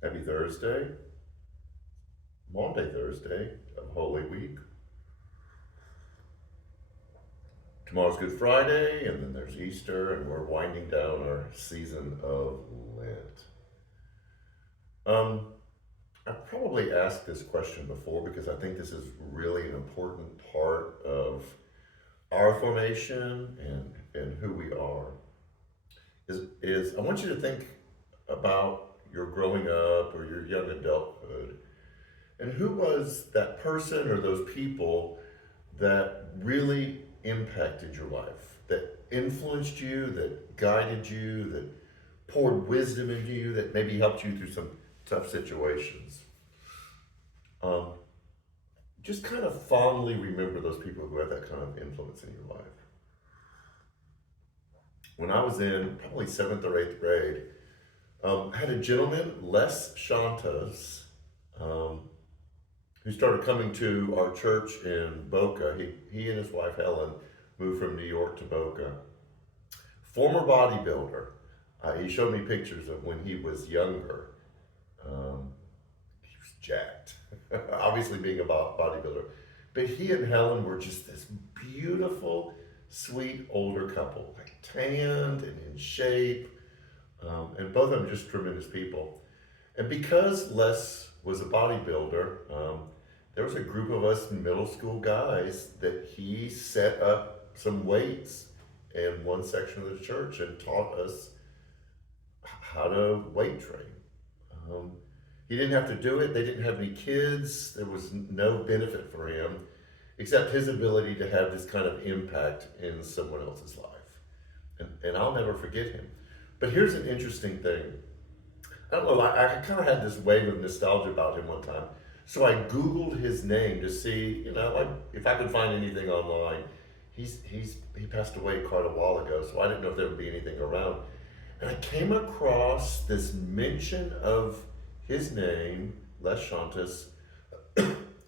Happy Thursday, Maundy Thursday of Holy Week. Tomorrow's Good Friday, and then there's Easter, and we're winding down our season of Lent. Um, I've probably asked this question before because I think this is really an important part of our formation and who we are. Is I want you to think about your growing up or your young adulthood, and who was that person or those people that really impacted your life, that influenced you, that guided you, that poured wisdom into you, that maybe helped you through some tough situations. Um, just kind of fondly remember those people who had that kind of influence in your life. When I was in probably seventh or eighth grade, I had a gentleman, Les Shantas, um, who started coming to our church in Boca. He and his wife Helen moved from New York to Boca. Former bodybuilder. He showed me pictures of when he was younger. He was jacked, obviously being a bodybuilder. But he and Helen were just this beautiful, sweet older couple, like tanned and in shape. And both of them just tremendous people. And because Les was a bodybuilder, there was a group of us middle school guys that he set up some weights in one section of the church and taught us how to weight train. Um, he didn't have to do it. They didn't have any kids. There was no benefit for him except his ability to have this kind of impact in someone else's life. And I'll never forget him. But here's an interesting thing. I don't know, I kind of had this wave of nostalgia about him one time. So I Googled his name to see, like if I could find anything online. He passed away quite a while ago, so I didn't know if there would be anything around. And I came across this mention of his name, Les Shantas,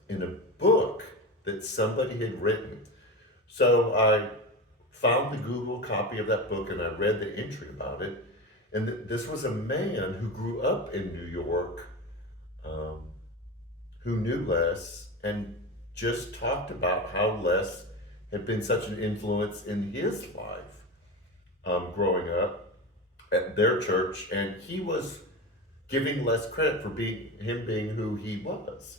in a book that somebody had written. So I found the Google copy of that book and I read the entry about it. And this was a man who grew up in New York, um, who knew Les and just talked about how Les had been such an influence in his life, growing up at their church. And he was giving Les credit for being who he was.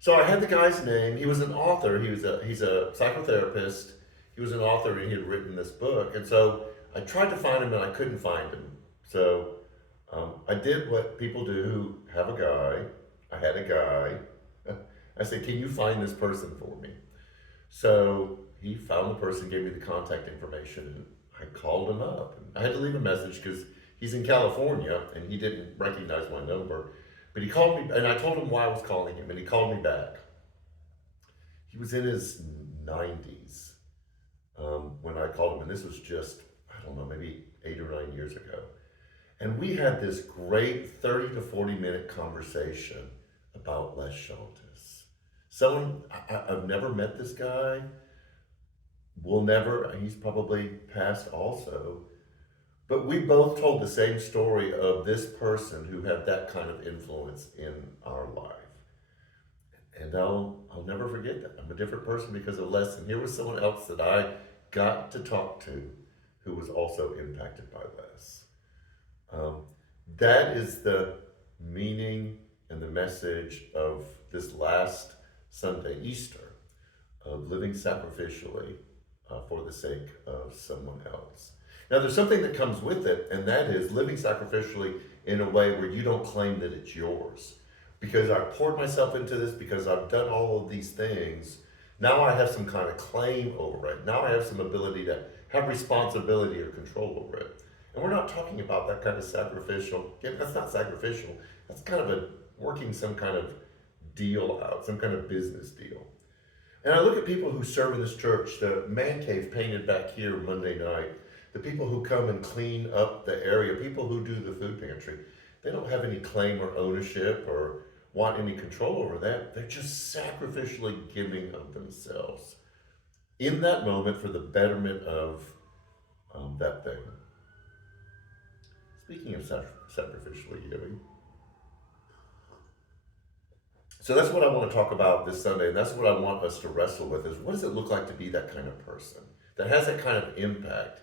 So I had the guy's name. He was an author. He's a psychotherapist. He was an author and he had written this book. And so I tried to find him and I couldn't find him. So I did what people do who have a guy. I had a guy. I said, "Can you find this person for me?" So he found the person, gave me the contact information, and I called him up. And I had to leave a message because he's in California and he didn't recognize my number. But he called me, and I told him why I was calling him, and he called me back. He was in his 90s when I called him, and this was just, I don't know, maybe 8 or 9 years ago. And we had this great 30 to 40 minute conversation about Les Schultes. I've never met this guy. We'll never, he's probably passed also. But we both told the same story of this person who had that kind of influence in our life. And I'll never forget that. I'm a different person because of Les. And here was someone else that I got to talk to who was also impacted by Les. Um, that is the meaning and the message of this last Sunday, Easter, of living sacrificially for the sake of someone else. Now, there's something that comes with it, and that is living sacrificially in a way where you don't claim that it's yours. Because I poured myself into this, because I've done all of these things, now I have some kind of claim over it. Now I have some ability to have responsibility or control over it. And we're not talking about that kind of sacrificial. Again, that's not sacrificial. That's kind of a working some kind of deal out, some kind of business deal. And I look at people who serve in this church, the man cave painted back here Monday night, the people who come and clean up the area, people who do the food pantry. They don't have any claim or ownership or want any control over that. They're just sacrificially giving of themselves in that moment for the betterment of that thing. Speaking of sacrificially giving, So that's what I want to talk about this Sunday, and that's what I want us to wrestle with: is what does it look like to be that kind of person that has that kind of impact,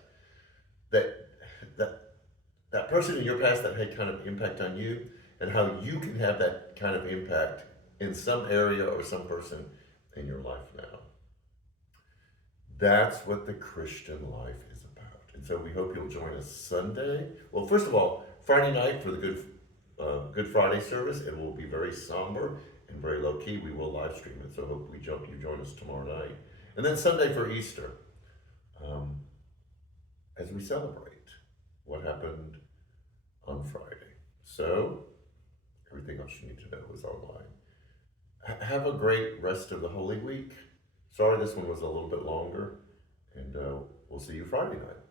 that that that person in your past that had kind of impact on you, and how you can have that kind of impact in some area or some person in your life now. That's what the Christian life is about. And so we hope you'll join us Sunday. Well, first of all, Friday night for the Good Friday service. It will be very somber and very low key. We will live stream it, so hope you join us tomorrow night. And then Sunday for Easter, um, as we celebrate what happened on Friday. So everything else you need to know is online. Have a great rest of the Holy Week. Sorry this one was a little bit longer, and we'll see you Friday night.